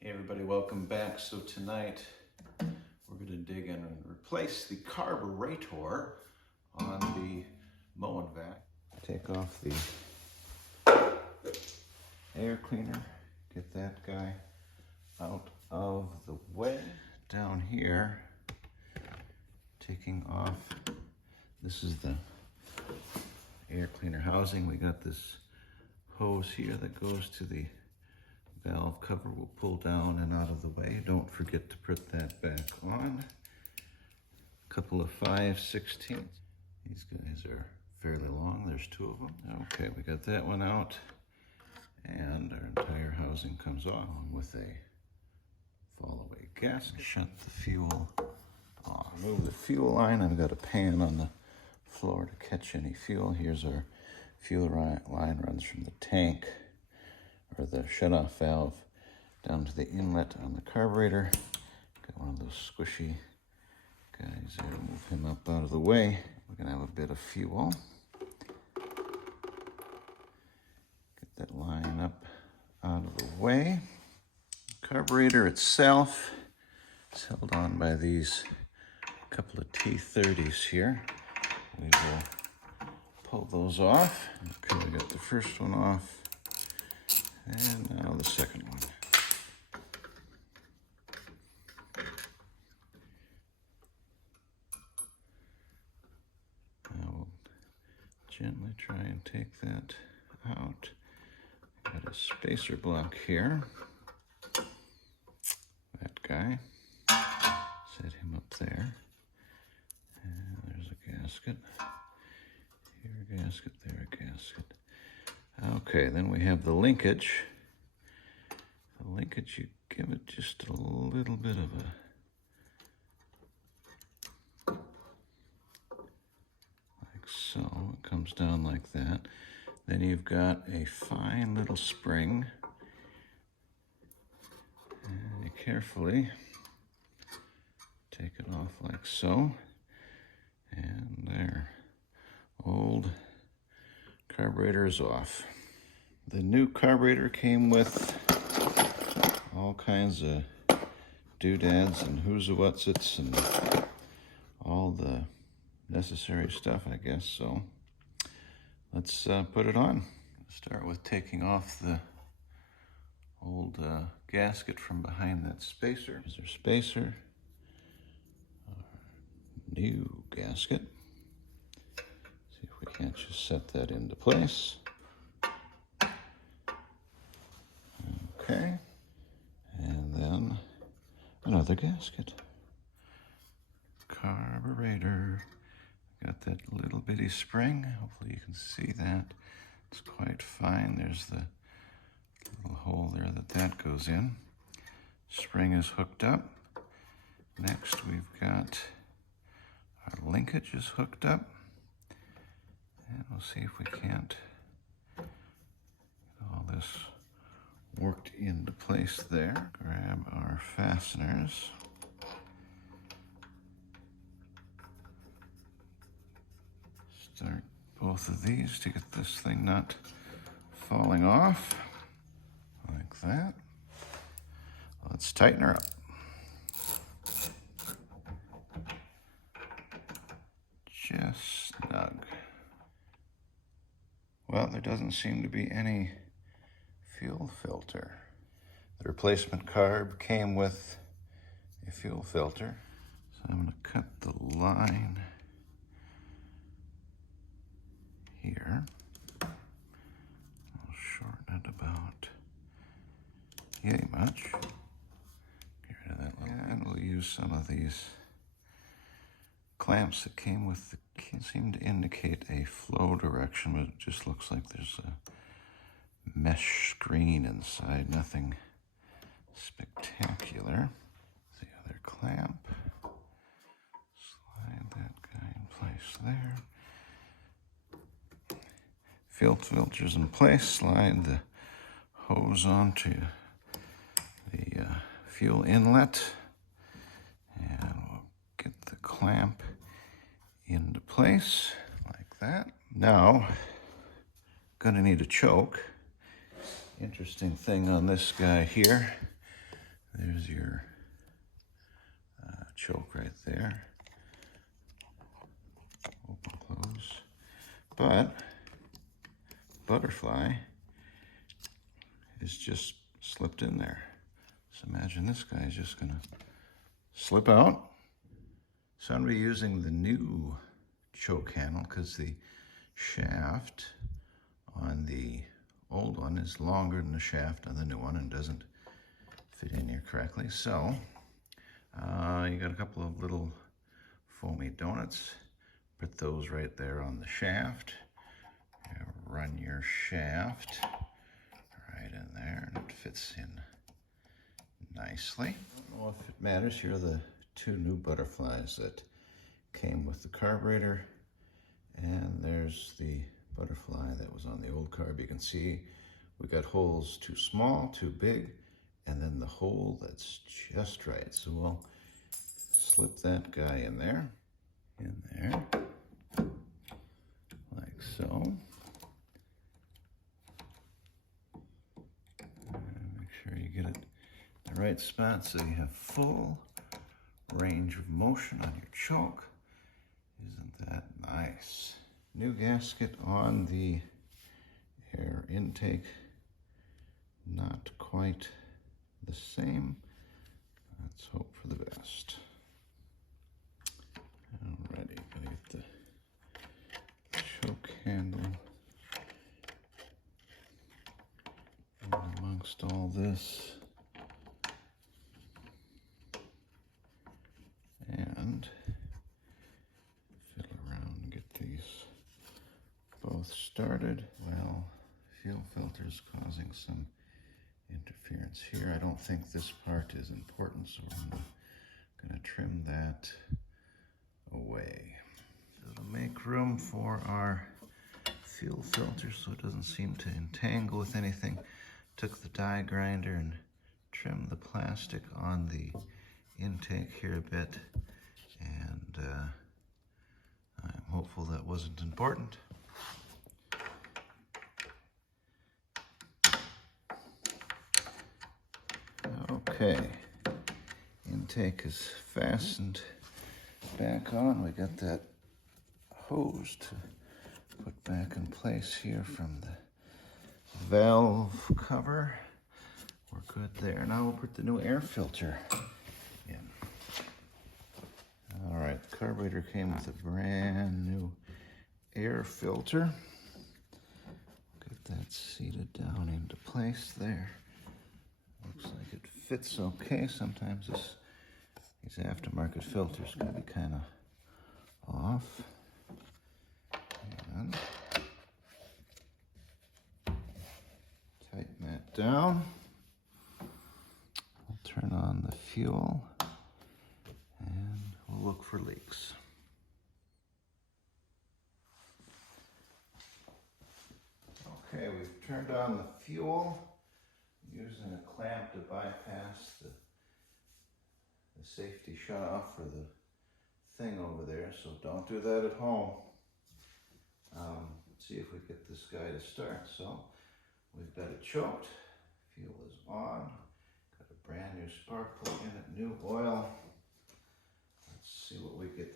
Hey everybody, welcome back. So tonight we're going to dig in and replace the carburetor on the Mow-N-Vac. Take off the air cleaner, get that guy out of the way. Down here, taking off, this is the air cleaner housing. We got this hose here that goes to the valve cover. Will pull down and out of the way. Don't forget to put that back on. A couple of 5/16. These guys are fairly long. There's two of them. Okay, we got that one out. And our entire housing comes off with a fall-away gasket. Shut the fuel off. Remove the fuel line. I've got a pan on the floor to catch any fuel. Here's our fuel line. Runs from the tank, or the shut-off valve, down to the inlet on the carburetor. Got one of those squishy guys there to move him up out of the way. We're gonna have a bit of fuel. Get that line up out of the way. Carburetor itself is held on by these couple of T30s here. We will pull those off. Okay, we got the first one off. And now the second one. Now we'll gently try and take that out. Got a spacer block here. That guy. Set him up there. And there's a gasket. Here a gasket, there a gasket. Okay, then we have the linkage. The linkage, you give it just a little bit of a, like so. It comes down like that. Then you've got a fine little spring. And you carefully take it off like so. And there. Old carburetor is off. The new carburetor came with all kinds of doodads and who's what's its and all the necessary stuff, I guess. So let's put it on. Start with taking off the old gasket from behind that spacer. Here's our spacer. Our new gasket. See if we can't just set that into place. Okay, and then another gasket. Carburetor. Got that little bitty spring. Hopefully you can see that. It's quite fine. There's the little hole there that goes in. Spring is hooked up. Next we've got our linkage is hooked up. And we'll see if we can't get all this worked into place there. Grab our fasteners. Start both of these to get this thing not falling off. Like that. Let's tighten her up. Just snug. Well, there doesn't seem to be any fuel filter. The replacement carb came with a fuel filter. So I'm going to cut the line here. I'll shorten it about yay much. Get rid of that little. And we'll use some of these clamps that came with the, can't seem to indicate a flow direction, but it just looks like there's a mesh screen inside, nothing spectacular. The other clamp, slide that guy in place there. Filter's in place, slide the hose onto the fuel inlet, and we'll get the clamp into place like that. Now, gonna need a choke. Interesting thing on this guy here, There's your choke right there. Open, close. But butterfly is just slipped in there. So imagine this guy is just gonna slip out. So I'm gonna be using the new choke handle because the shaft on the old one is longer than the shaft on the new one and doesn't fit in here correctly. So you got a couple of little foamy donuts. Put those right there on the shaft. Run your shaft right in there and it fits in nicely. I don't know if it matters. Here are the two new butterflies that came with the carburetor. And there's the butterfly that was on the old carb. You can see we got holes too small, too big, and then the hole that's just right. So we'll slip that guy in there, like so. And make sure you get it in the right spot so you have full range of motion on your choke. Isn't that nice? New gasket on the air intake. Not quite the same. Let's hope for the best. Alrighty, gotta get the choke handle in amongst all this. And fiddle around and get these both started. Well, fuel filter is causing some interference here. I don't think this part is important, so I'm going to trim that away. So to make room for our fuel filter so it doesn't seem to entangle with anything, took the die grinder and trimmed the plastic on the intake here a bit, and I'm hopeful that wasn't important. Okay, intake is fastened back on. We got that hose to put back in place here from the valve cover. We're good there. Now we'll put the new air filter in. All right, the carburetor came with a brand new air filter. Get that seated down into place there. Looks like it fits okay. Sometimes these aftermarket filters can be kind of off. And tighten that down. We'll turn on the fuel and we'll look for leaks. Okay, we've turned on the fuel using a clamp to bypass the safety shutoff for the thing over there, so don't do that at home. See if we get this guy to start. So we've got it choked, fuel is on, got a brand new spark plug in it, new oil. Let's see what we get